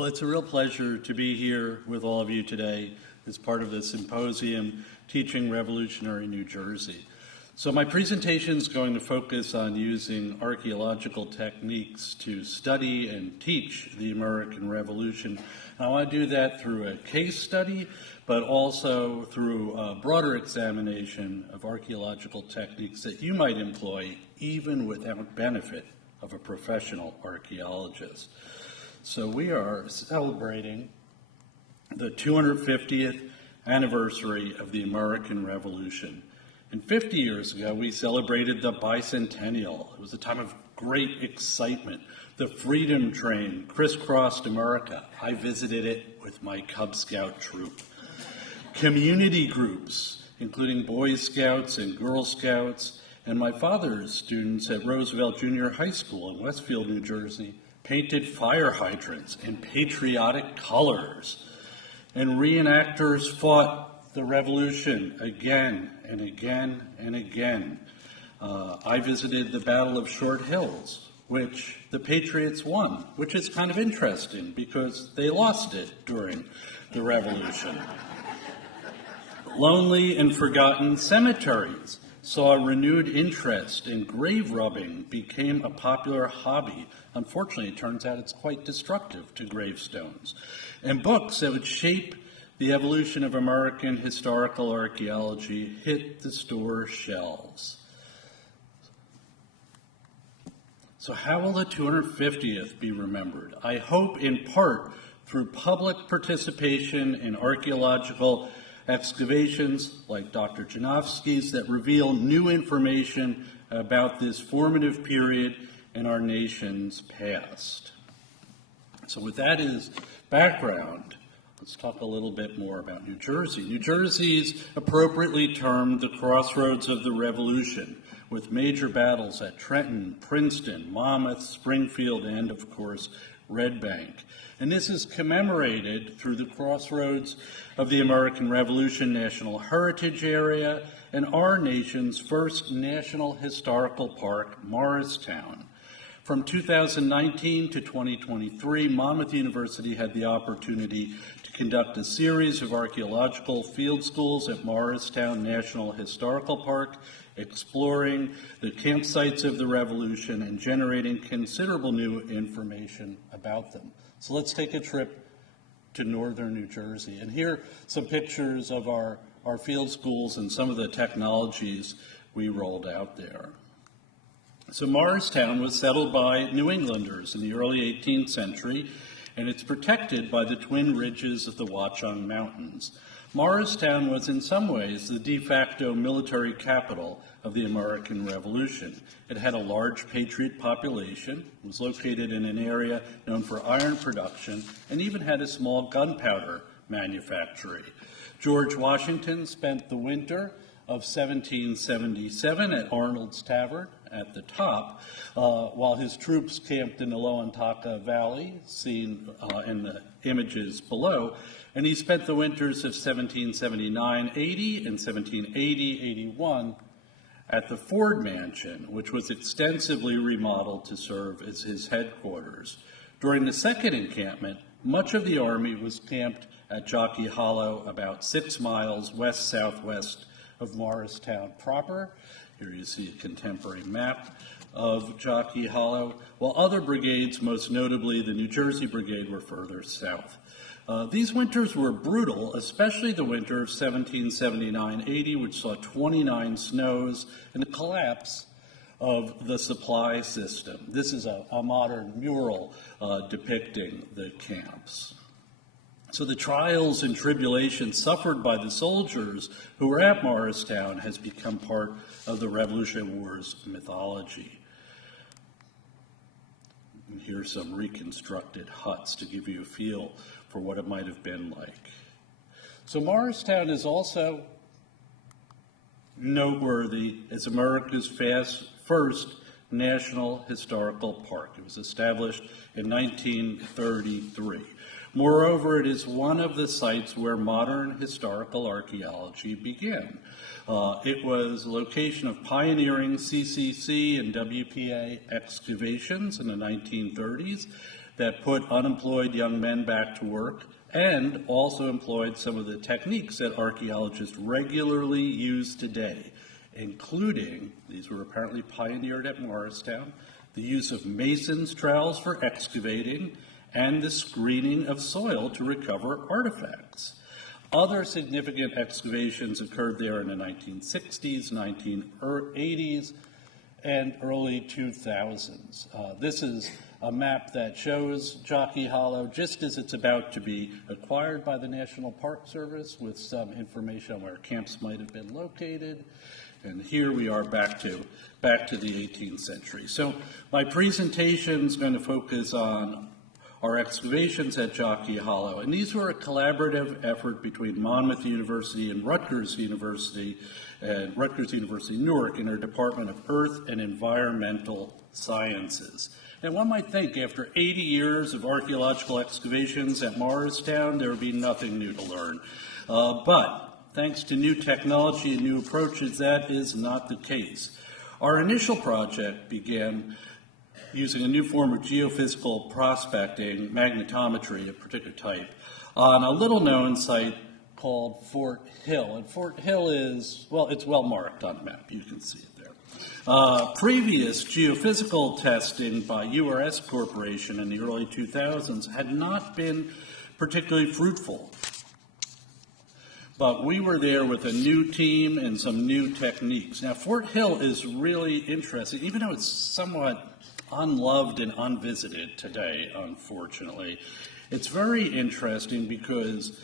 Well, it's a real pleasure to be here with all of you today as part of the symposium, Teaching Revolutionary New Jersey. So my presentation is going to focus on using archaeological techniques to study and teach the American Revolution. And I want to do that through a case study, but also through a broader examination of archaeological techniques that you might employ even without benefit of a professional archaeologist. So we are celebrating the 250th anniversary of the American Revolution. And 50 years ago, we celebrated the bicentennial. It was a time of great excitement. The Freedom Train crisscrossed America. I visited it with my Cub Scout troop. Community groups, including Boy Scouts and Girl Scouts, and my father's students at Roosevelt Junior High School in Westfield, New Jersey, painted fire hydrants in patriotic colors. And reenactors fought the revolution again and again and again. I visited the Battle of Short Hills, which the Patriots won, which is kind of interesting because they lost it during the revolution. Lonely and forgotten cemeteries saw a renewed interest, and grave rubbing became a popular hobby. Unfortunately, it turns out it's quite destructive to gravestones. And books that would shape the evolution of American historical archaeology hit the store shelves. So how will the 250th be remembered? I hope in part through public participation in archaeological excavations like Dr. Janofsky's that reveal new information about this formative period in our nation's past. So with that as background, let's talk a little bit more about New Jersey. New Jersey's appropriately termed the crossroads of the Revolution, with major battles at Trenton, Princeton, Monmouth, Springfield, and of course, Red Bank. And this is commemorated through the crossroads of the American Revolution National Heritage Area and our nation's first National Historical Park, Morristown. From 2019 to 2023, Monmouth University had the opportunity to conduct a series of archaeological field schools at Morristown National Historical Park, exploring the campsites of the Revolution and generating considerable new information about them. So let's take a trip to northern New Jersey. And here are some pictures of our field schools and some of the technologies we rolled out there. So Morristown was settled by New Englanders in the early 18th century, and it's protected by the twin ridges of the Watchung Mountains. Morristown was in some ways the de facto military capital of the American Revolution. It had a large patriot population, was located in an area known for iron production, and even had a small gunpowder manufactory. George Washington spent the winter of 1777 at Arnold's Tavern at the top, while his troops camped in the Loantaka Valley, seen in the images below, and he spent the winters of 1779-80 and 1780-81 at the Ford Mansion, which was extensively remodeled to serve as his headquarters. During the second encampment, much of the Army was camped at Jockey Hollow, about 6 miles west-southwest of Morristown proper. Here you see a contemporary map of Jockey Hollow, while other brigades, most notably the New Jersey Brigade, were further south. These winters were brutal, especially the winter of 1779-80, which saw 29 snows and the collapse of the supply system. This is a modern mural depicting the camps. So the trials and tribulations suffered by the soldiers who were at Morristown has become part of the Revolutionary War's mythology. And here's some reconstructed huts to give you a feel for what it might have been like. So Morristown is also noteworthy as America's first National Historical Park. It was established in 1933. Moreover, it is one of the sites where modern historical archaeology began. It was a location of pioneering CCC and WPA excavations in the 1930s that put unemployed young men back to work and also employed some of the techniques that archaeologists regularly use today, including, these were apparently pioneered at Morristown, the use of masons' trowels for excavating and the screening of soil to recover artifacts. Other significant excavations occurred there in the 1960s, 1980s, and early 2000s. This is a map that shows Jockey Hollow just as it's about to be acquired by the National Park Service, with some information on where camps might have been located. And here we are back to the 18th century. So my presentation is going to focus on our excavations at Jockey Hollow, and these were a collaborative effort between Monmouth University and Rutgers University Newark in their Department of Earth and Environmental Sciences. And one might think after 80 years of archaeological excavations at Morristown, there would be nothing new to learn. But thanks to new technology and new approaches, that is not the case. Our initial project began using a new form of geophysical prospecting, magnetometry of particular type, on a little-known site called Fort Hill. And Fort Hill is, well, it's well marked on the map. You can see it there. Previous geophysical testing by URS Corporation in the early 2000s had not been particularly fruitful. But we were there with a new team and some new techniques. Now, Fort Hill is really interesting, even though it's somewhat unloved and unvisited today, unfortunately. It's very interesting because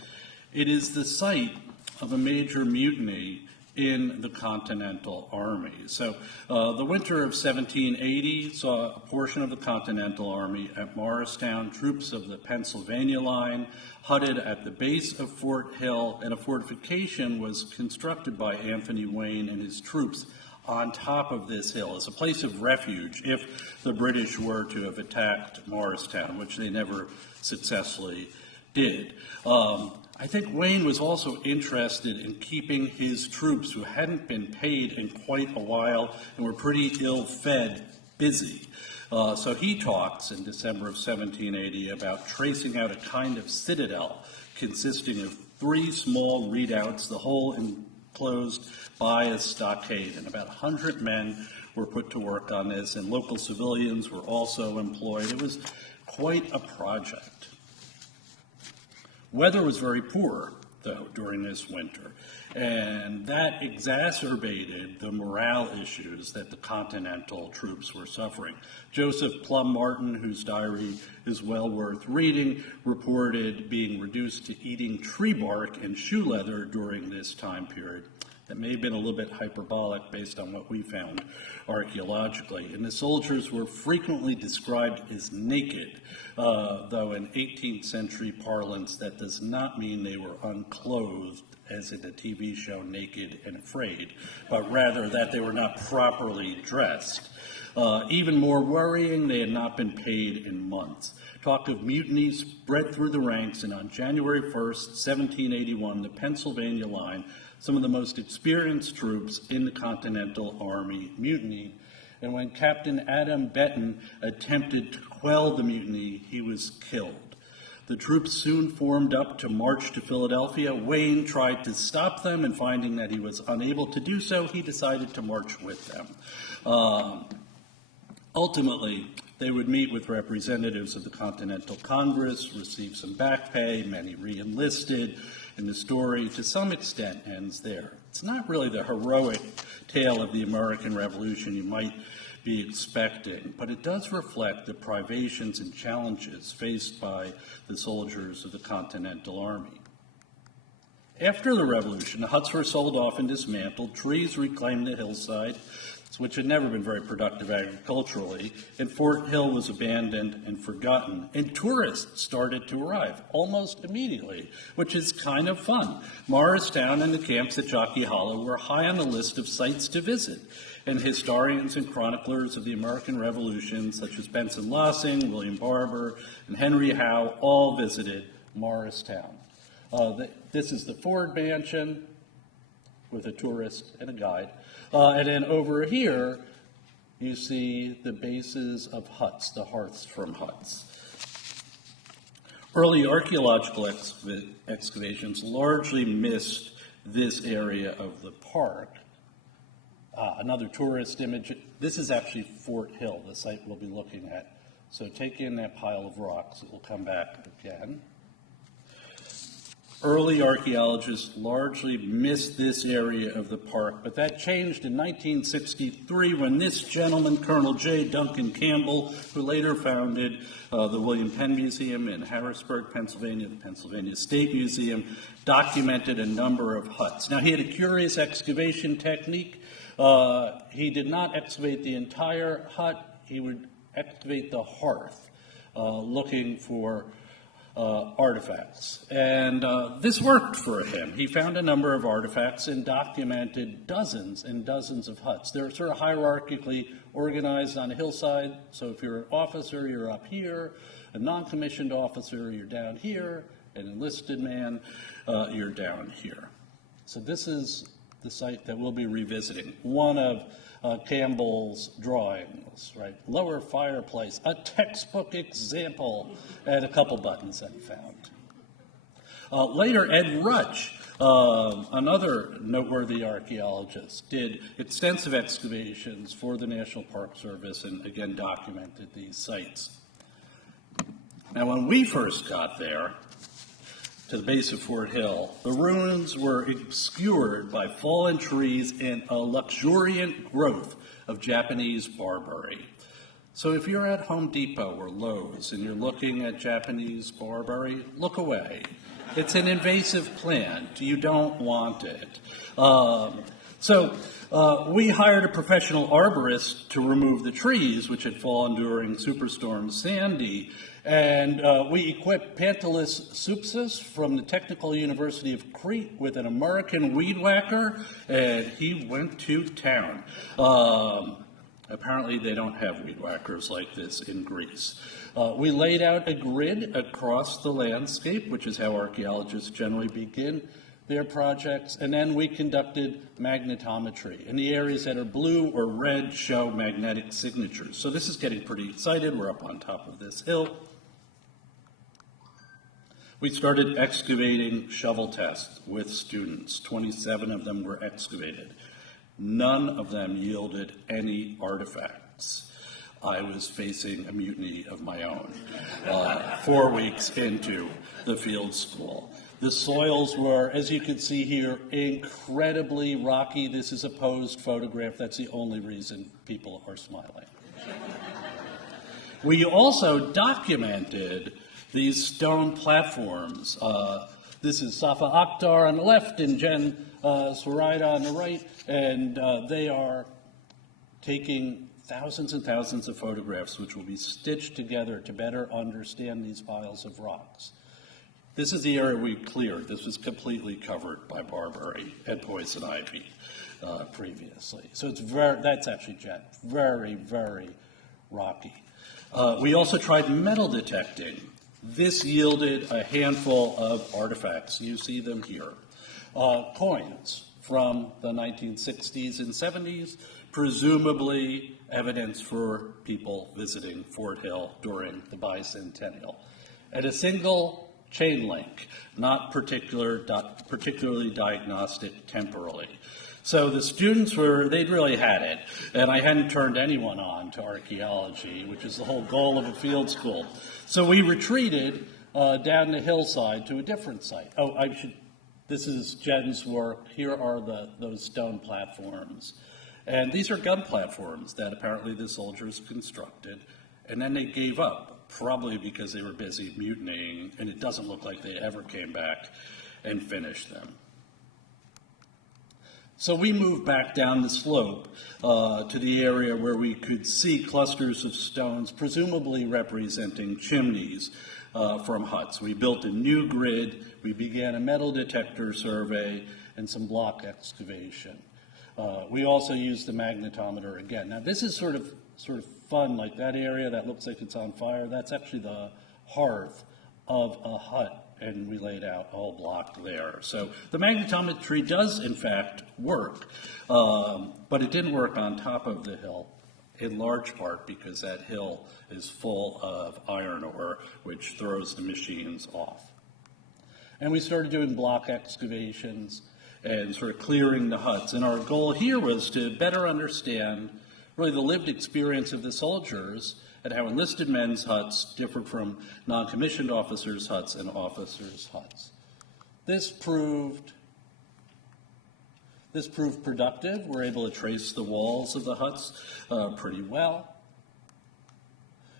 it is the site of a major mutiny in the Continental Army. So the winter of 1780 saw a portion of the Continental Army at Morristown, troops of the Pennsylvania line huddled at the base of Fort Hill, and a fortification was constructed by Anthony Wayne and his troops on top of this hill as a place of refuge if the British were to have attacked Morristown, which they never successfully did. I think Wayne was also interested in keeping his troops, who hadn't been paid in quite a while and were pretty ill-fed, busy. So he talks in December of 1780 about tracing out a kind of citadel consisting of 3 small redoubts, the whole enclosed by a stockade, and about 100 men were put to work on this, and local civilians were also employed. It was quite a project. Weather was very poor, though, during this winter, and that exacerbated the morale issues that the Continental troops were suffering. Joseph Plum Martin, whose diary is well worth reading, reported being reduced to eating tree bark and shoe leather during this time period. That may have been a little bit hyperbolic based on what we found archaeologically. And the soldiers were frequently described as naked, though in 18th century parlance that does not mean they were unclothed, as in the TV show Naked and Afraid, but rather that they were not properly dressed. Even more worrying, they had not been paid in months. Talk of mutinies spread through the ranks, and on January 1st, 1781, the Pennsylvania line, some of the most experienced troops in the Continental Army, mutinied. And when Captain Adam Benton attempted to quell the mutiny, he was killed. The troops soon formed up to march to Philadelphia. Wayne tried to stop them, and finding that he was unable to do so, he decided to march with them. Ultimately, they would meet with representatives of the Continental Congress, receive some back pay, many re-enlisted, and the story, to some extent, ends there. It's not really the heroic tale of the American Revolution you might be expecting, but it does reflect the privations and challenges faced by the soldiers of the Continental Army. After the Revolution, the huts were sold off and dismantled, trees reclaimed the hillside, which had never been very productive agriculturally, and Fort Hill was abandoned and forgotten, and tourists started to arrive almost immediately, which is kind of fun. Morristown and the camps at Jockey Hollow were high on the list of sites to visit, and historians and chroniclers of the American Revolution, such as Benson Lossing, William Barber, and Henry Howe, all visited Morristown. This is the Ford Mansion with a tourist and a guide. And then over here, you see the bases of huts, the hearths from huts. Early archaeological excavations largely missed this area of the park. Another tourist image. This is actually Fort Hill, the site we'll be looking at. So take in that pile of rocks. It will come back again. Early archaeologists largely missed this area of the park, but that changed in 1963 when this gentleman, Colonel J. Duncan Campbell, who later founded the William Penn Museum in Harrisburg, Pennsylvania, the Pennsylvania State Museum, documented a number of huts. Now, he had a curious excavation technique. He did not excavate the entire hut. He would excavate the hearth, looking for artifacts. And this worked for him. He found a number of artifacts and documented dozens and dozens of huts. They're sort of hierarchically organized on a hillside. So if you're an officer, you're up here. A non-commissioned officer, you're down here. An enlisted man, you're down here. So this is the site that we'll be revisiting. One of Campbell's drawings, right? Lower fireplace, a textbook example, and a couple buttons that he found. Later, Ed Rutsch, another noteworthy archaeologist, did extensive excavations for the National Park Service and again documented these sites. Now, when we first got there, to the base of Fort Hill, the ruins were obscured by fallen trees and a luxuriant growth of Japanese barberry. So if you're at Home Depot or Lowe's and you're looking at Japanese barberry, look away. It's an invasive plant. You don't want it. We hired a professional arborist to remove the trees which had fallen during Superstorm Sandy. And we equipped Pantelis Soupsis from the Technical University of Crete with an American weed whacker, and he went to town. Apparently they don't have weed whackers like this in Greece. We laid out a grid across the landscape, which is how archaeologists generally begin their projects, and then we conducted magnetometry. And the areas that are blue or red show magnetic signatures. So this is getting pretty excited. We're up on top of this hill. We started excavating shovel tests with students. 27 of them were excavated. None of them yielded any artifacts. I was facing a mutiny of my own 4 weeks into the field school. The soils were, as you can see here, incredibly rocky. This is a posed photograph. That's the only reason people are smiling. We also documented these stone platforms. This is Safa Akhtar on the left and Jen Swarida on the right, and they are taking thousands and thousands of photographs which will be stitched together to better understand these piles of rocks. This is the area we cleared. This was completely covered by barberry and poison ivy previously. So that's actually very, very rocky. We also tried metal detecting. This yielded a handful of artifacts. You see them here. Coins from the 1960s and 70s, presumably evidence for people visiting Fort Hill during the bicentennial. And a single chain link, not particularly diagnostic temporally. So the students they'd really had it, and I hadn't turned anyone on to archaeology, which is the whole goal of a field school. So we retreated down the hillside to a different site. This is Jen's work. Here are those stone platforms. And these are gun platforms that apparently the soldiers constructed, and then they gave up, probably because they were busy mutinying, and it doesn't look like they ever came back and finished them. So we moved back down the slope to the area where we could see clusters of stones, presumably representing chimneys from huts. We built a new grid, we began a metal detector survey, and some block excavation. We also used the magnetometer again. Now this is sort of fun, like that area that looks like it's on fire, that's actually the hearth of a hut, and we laid out a whole block there. So the magnetometry does in fact work, but it didn't work on top of the hill. in large part because that hill is full of iron ore, which throws the machines off. And we started doing block excavations and sort of clearing the huts. And our goal here was to better understand really the lived experience of the soldiers and how enlisted men's huts differed from non-commissioned officers' huts and officers' huts. This proved productive. We're able to trace the walls of the huts pretty well.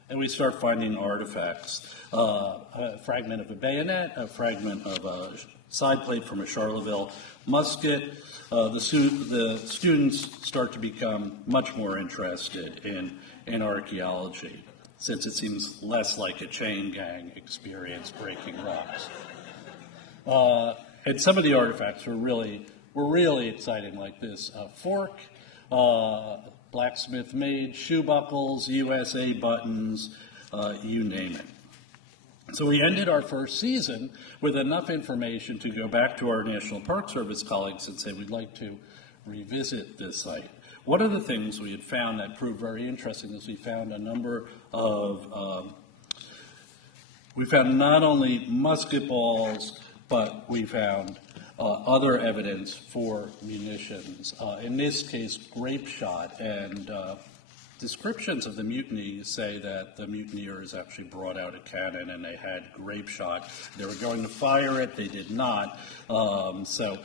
And we start finding artifacts. A fragment of a bayonet, a fragment of a side plate from a Charleville musket. The students start to become much more interested in archaeology, since it seems less like a chain gang experience breaking rocks. And some of the artifacts were really exciting, like this fork, blacksmith made, shoe buckles, USA buttons, you name it. So we ended our first season with enough information to go back to our National Park Service colleagues and say we'd like to revisit this site. One of the things we had found that proved very interesting is we found a number of, we found not only musket balls, but we found other evidence for munitions. In this case, grape shot, and descriptions of the mutiny say that the mutineers actually brought out a cannon and they had grape shot. They were going to fire it, they did not. So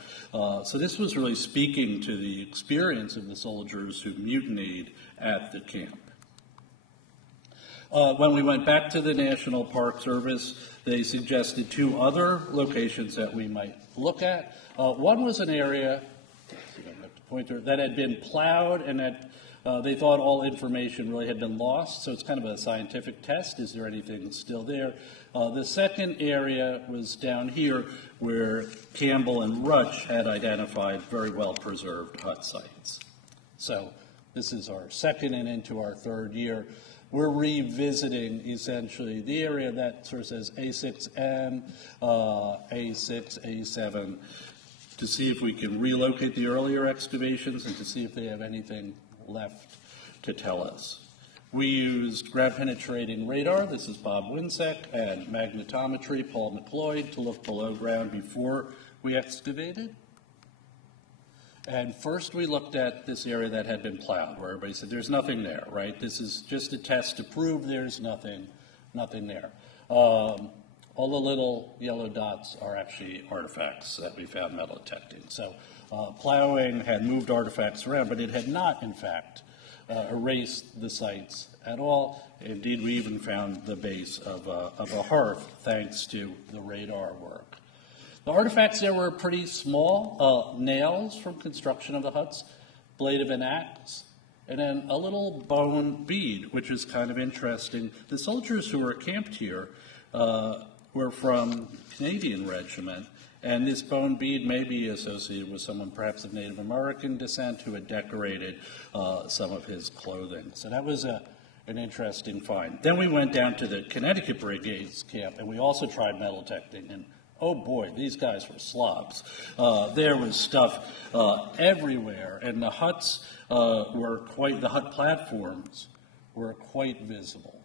this was really speaking to the experience of the soldiers who mutinied at the camp. When we went back to the National Park Service, they suggested two other locations that we might look at. One was an area that had been plowed and that they thought all information really had been lost, so it's kind of a scientific test. Is there anything still there? The second area was down here where Campbell and Rutch had identified very well-preserved hut sites. So this is our second and into our third year. We're revisiting essentially the area that sort of says A6M, A6, A7, to see if we can relocate the earlier excavations and to see if they have anything left to tell us. We used ground-penetrating radar, this is Bob Winsek, and magnetometry, Paul McLeod, to look below ground before we excavated. And first we looked at this area that had been plowed, where everybody said there's nothing there, right? This is just a test to prove there's nothing there. All the little yellow dots are actually artifacts that we found metal detecting. So plowing had moved artifacts around, but it had not, in fact, erased the sites at all. Indeed, we even found the base of a hearth thanks to the radar work. The artifacts there were pretty small, nails from construction of the huts, blade of an axe, and then a little bone bead, which is kind of interesting. The soldiers who were camped here were from Canadian regiment, and this bone bead may be associated with someone perhaps of Native American descent who had decorated some of his clothing. So that was an interesting find. Then we went down to the Connecticut Brigade's camp, and we also tried metal detecting, and oh boy, these guys were slobs. There was stuff everywhere, and the huts the hut platforms were quite visible.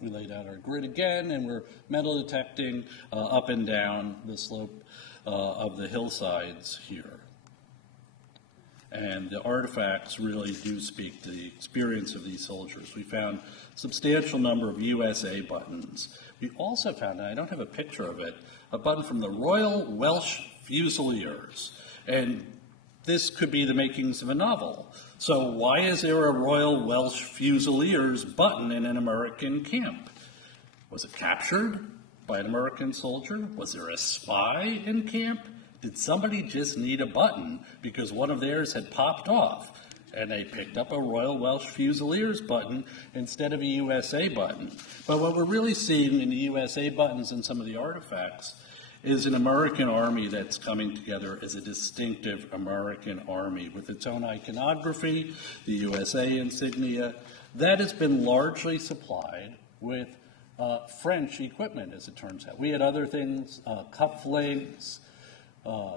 We laid out our grid again, and we're metal detecting up and down the slope of the hillsides here. And the artifacts really do speak to the experience of these soldiers. We found a substantial number of USA buttons. We also found, and I don't have a picture of it, a button from the Royal Welsh Fusiliers. And this could be the makings of a novel. So why is there a Royal Welsh Fusiliers button in an American camp? Was it captured by an American soldier? Was there a spy in camp? Did somebody just need a button because one of theirs had popped off and they picked up a Royal Welsh Fusiliers button instead of a USA button? But what we're really seeing in the USA buttons and some of the artifacts is an American army that's coming together as a distinctive American army with its own iconography, the USA insignia. That has been largely supplied with French equipment, as it turns out. We had other things, cufflinks,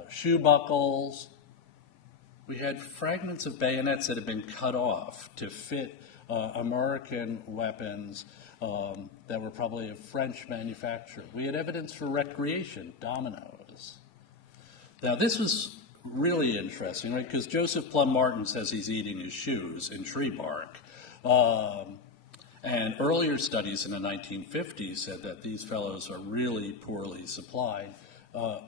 shoe buckles. we had fragments of bayonets that had been cut off to fit American weapons that were probably of French manufacture. We had evidence for recreation, dominoes. Now, this was really interesting, right? Because Joseph Plum Martin says he's eating his shoes in tree bark. And earlier studies in the 1950s said that these fellows are really poorly supplied.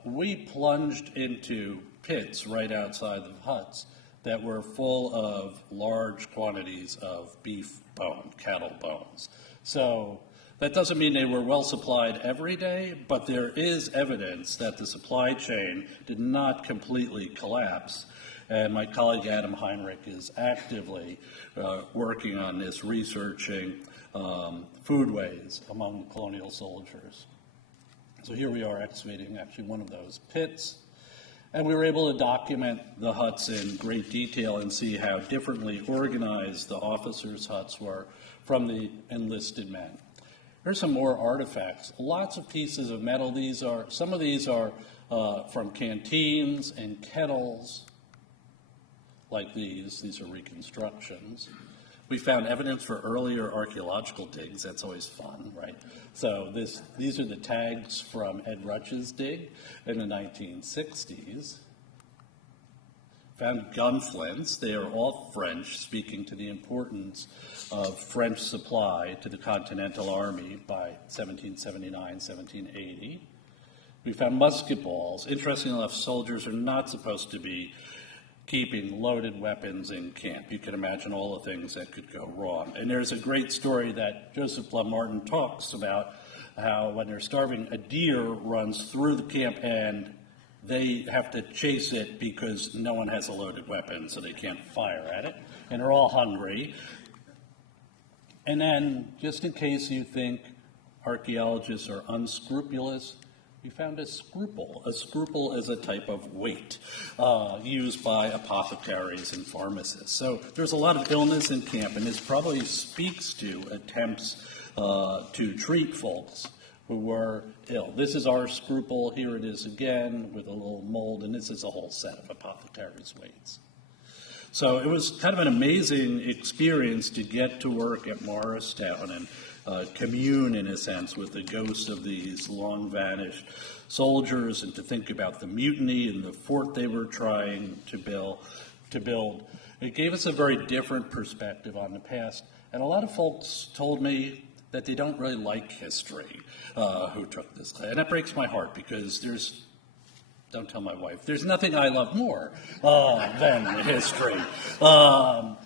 We plunged into pits right outside the huts that were full of large quantities of beef bone, cattle bones. So that doesn't mean they were well supplied every day, but there is evidence that the supply chain did not completely collapse. And my colleague Adam Heinrich is actively working on this, researching foodways among colonial soldiers. So here we are excavating actually one of those pits. And we were able to document the huts in great detail and see how differently organized the officers' huts were from the enlisted men. Here's some more artifacts. Lots of pieces of metal. Some of these are from canteens and kettles like these. These are reconstructions. We found evidence for earlier archaeological digs. That's always fun, right? So these are the tags from Ed Rutsch's dig in the 1960s. Found gun flints. They are all French, speaking to the importance of French supply to the Continental Army by 1779, 1780. We found musket balls. Interestingly enough, soldiers are not supposed to be keeping loaded weapons in camp. You can imagine all the things that could go wrong. And there's a great story that Joseph Plum Martin talks about how when they're starving, a deer runs through the camp and they have to chase it because no one has a loaded weapon, so they can't fire at it. And they're all hungry. And then, just in case you think archaeologists are unscrupulous, we found a scruple. A scruple is a type of weight used by apothecaries and pharmacists. So there's a lot of illness in camp, and this probably speaks to attempts to treat folks who were ill. This is our scruple. Here it is again with a little mold, and this is a whole set of apothecaries' weights. So it was kind of an amazing experience to get to work at Morristown and commune, in a sense, with the ghosts of these long-vanished soldiers, and to think about the mutiny and the fort they were trying to build. It gave us a very different perspective on the past, and a lot of folks told me that they don't really like history who took this class, and that breaks my heart because don't tell my wife, there's nothing I love more than history. But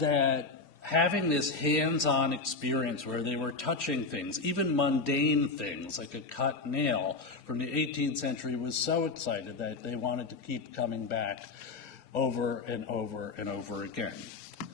that having this hands-on experience where they were touching things, even mundane things like a cut nail from the 18th century, was so excited that they wanted to keep coming back over and over and over again.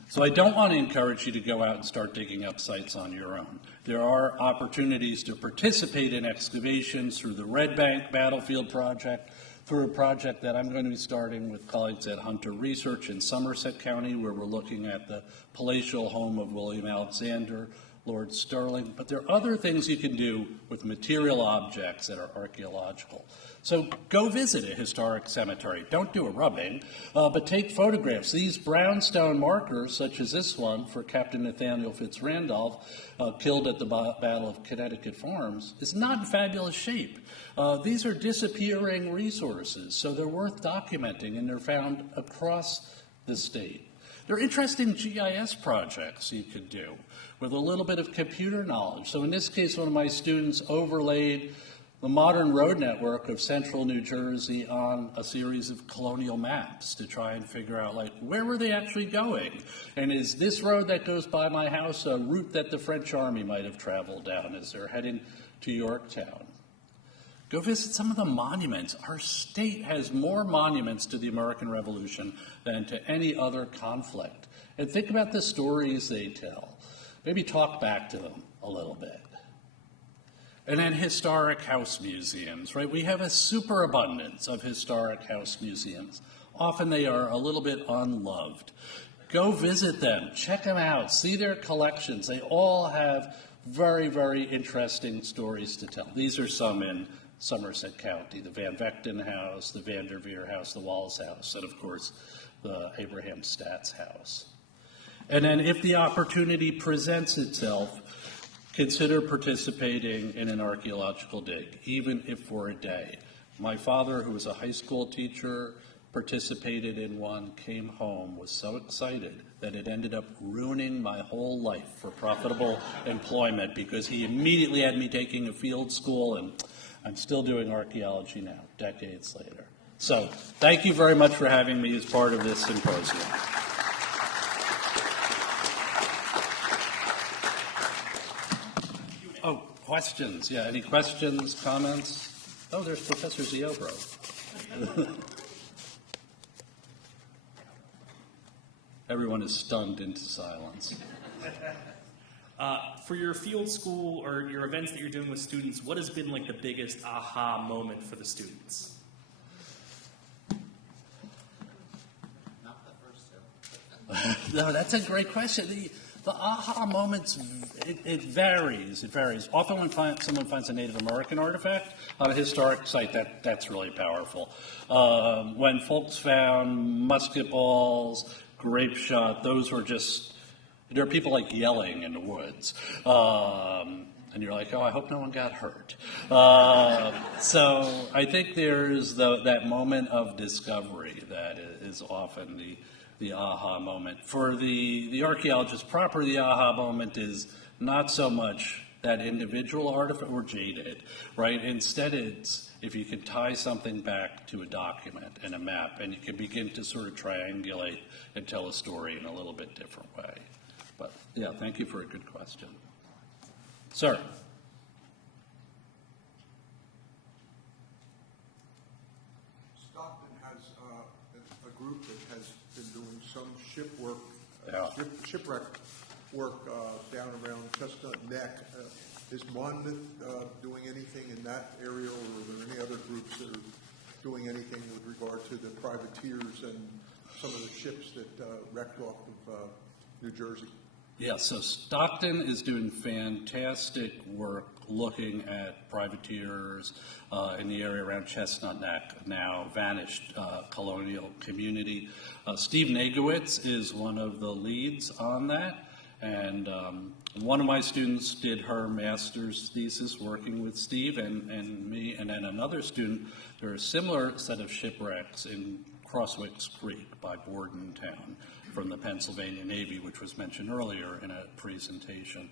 So I don't want to encourage you to go out and start digging up sites on your own. There are opportunities to participate in excavations through the Red Bank Battlefield Project, through a project that I'm going to be starting with colleagues at Hunter Research in Somerset County, where we're looking at the palatial home of William Alexander, Lord Stirling. But there are other things you can do with material objects that are archaeological. So go visit a historic cemetery. Don't do a rubbing, but take photographs. These brownstone markers, such as this one for Captain Nathaniel Fitzrandolph, killed at the Battle of Connecticut Farms, is not in fabulous shape. These are disappearing resources, so they're worth documenting, and they're found across the state. There are interesting GIS projects you could do with a little bit of computer knowledge. So in this case, one of my students overlaid the modern road network of central New Jersey on a series of colonial maps to try and figure out, like, where were they actually going? And is this road that goes by my house a route that the French army might have traveled down as they're heading to Yorktown? Go visit some of the monuments. Our state has more monuments to the American Revolution than to any other conflict. And think about the stories they tell. Maybe talk back to them a little bit. And then historic house museums, right? We have a superabundance of historic house museums. Often they are a little bit unloved. Go visit them, check them out, see their collections. They all have very, very interesting stories to tell. These are some in Somerset County, the Van Vechten House, the Vanderveer House, the Wallace House, and of course, the Abraham Statz House. And then if the opportunity presents itself, consider participating in an archaeological dig, even if for a day. My father, who was a high school teacher, participated in one, came home, was so excited that it ended up ruining my whole life for profitable employment, because he immediately had me taking a field school, and I'm still doing archaeology now, decades later. So thank you very much for having me as part of this symposium. Oh, questions? Yeah, any questions, comments? Oh, there's Professor Ziobro. Everyone is stunned into silence. For your field school or your events that you're doing with students, what has been like the biggest aha moment for the students? Not the first two. No, that's a great question. The aha moments, it varies. It varies. Often when someone finds a Native American artifact on a historic site, that's really powerful. When folks found musket balls, grape shot, those were just, there are people like yelling in the woods. And you're like, oh, I hope no one got hurt. So I think there's that moment of discovery that is often the aha moment. For the archaeologist proper, the aha moment is not so much that individual artifact or jaded, right? Instead, it's if you can tie something back to a document and a map, and you can begin to sort of triangulate and tell a story in a little bit different way. But yeah, thank you for a good question. Sir. Stockton has a group that has been doing some shipwreck work down around Chestnut Neck. Is Monmouth doing anything in that area, or are there any other groups that are doing anything with regard to the privateers and some of the ships that wrecked off of New Jersey? Yeah, so Stockton is doing fantastic work looking at privateers in the area around Chestnut Neck, now vanished colonial community. Steve Nagowitz is one of the leads on that, and one of my students did her master's thesis working with Steve and me, and then another student, there are a similar set of shipwrecks in Crosswicks Creek by Bordentown from the Pennsylvania Navy, which was mentioned earlier in a presentation.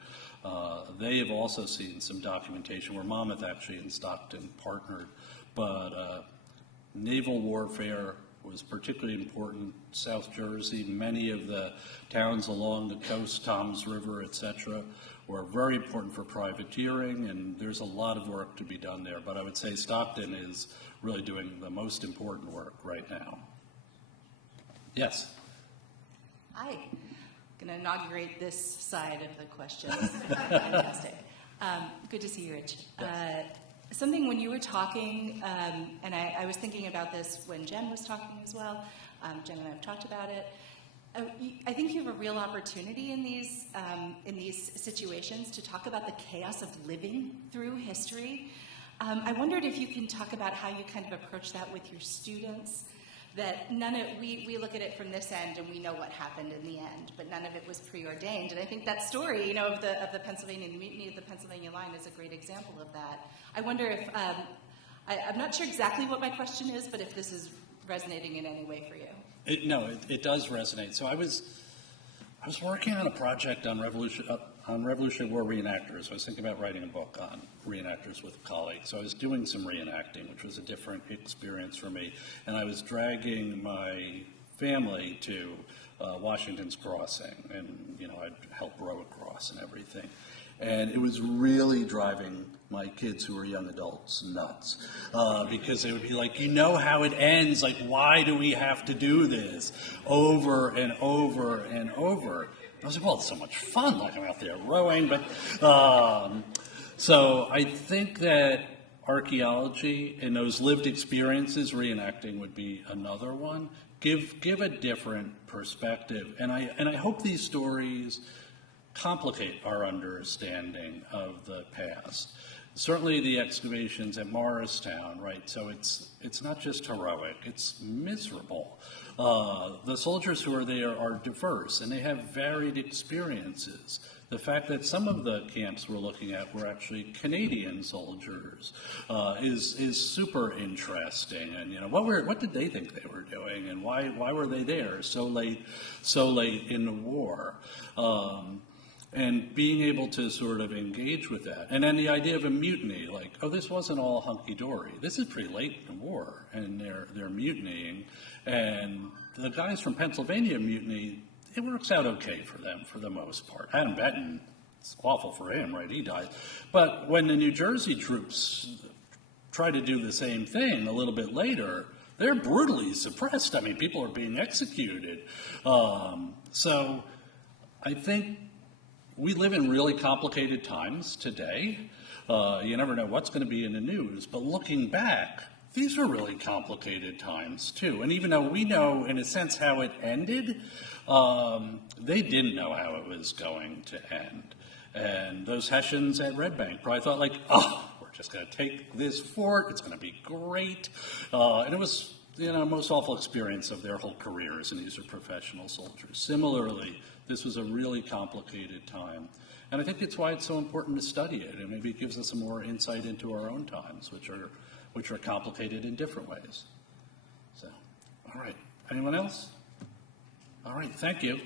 They have also seen some documentation where Monmouth actually and Stockton partnered, but naval warfare was particularly important. South Jersey, many of the towns along the coast, Toms River, etc., were very important for privateering, and there's a lot of work to be done there. But I would say Stockton is really doing the most important work right now. Yes? Hi. I'm going to inaugurate this side of the question. Fantastic. Good to see you, Rich. Yes. Something when you were talking, and I was thinking about this when Jen was talking as well. Jen and I have talked about it. I think you have a real opportunity in these situations to talk about the chaos of living through history. I wondered if you can talk about how you kind of approach that with your students. That we look at it from this end and we know what happened in the end, but none of it was preordained. And I think that story, of the Pennsylvania mutiny of the Pennsylvania line is a great example of that. I wonder if I'm not sure exactly what my question is, but if this is resonating in any way for you. It does resonate. So I was working on a project on Revolutionary War reenactors. I was thinking about writing a book on reenactors with a colleague. So I was doing some reenacting, which was a different experience for me. And I was dragging my family to Washington's Crossing, and I'd help row across and everything. And it was really driving my kids, who were young adults, nuts, because they would be like, how it ends, like, why do we have to do this over and over and over? I was like, well, it's so much fun, like I'm out there rowing, but so I think that archaeology and those lived experiences, reenacting would be another one. Give a different perspective, and I hope these stories complicate our understanding of the past. certainly the excavations at Morristown, right? So it's not just heroic; it's miserable. The soldiers who are there are diverse, and they have varied experiences. The fact that some of the camps we're looking at were actually Canadian soldiers is super interesting. And what did they think they were doing, and why were they there so late in the war? And being able to sort of engage with that. And then the idea of a mutiny, like, oh, this wasn't all hunky-dory. This is pretty late in the war, and they're mutinying. And the guys from Pennsylvania mutiny, it works out okay for them for the most part. Adam Benton, it's awful for him, right? He died. But when the New Jersey troops try to do the same thing a little bit later, they're brutally suppressed. I mean, people are being executed. So I think we live in really complicated times today. You never know what's going to be in the news, but looking back, these are really complicated times too. And even though we know, in a sense, how it ended, they didn't know how it was going to end. And those Hessians at Red Bank probably thought, like, oh, we're just going to take this fort, it's going to be great. And it was, most awful experience of their whole careers, and these are professional soldiers. Similarly, this was a really complicated time. And I think it's why it's so important to study it, and maybe it gives us some more insight into our own times, which are complicated in different ways. So, all right. Anyone else? All right, thank you.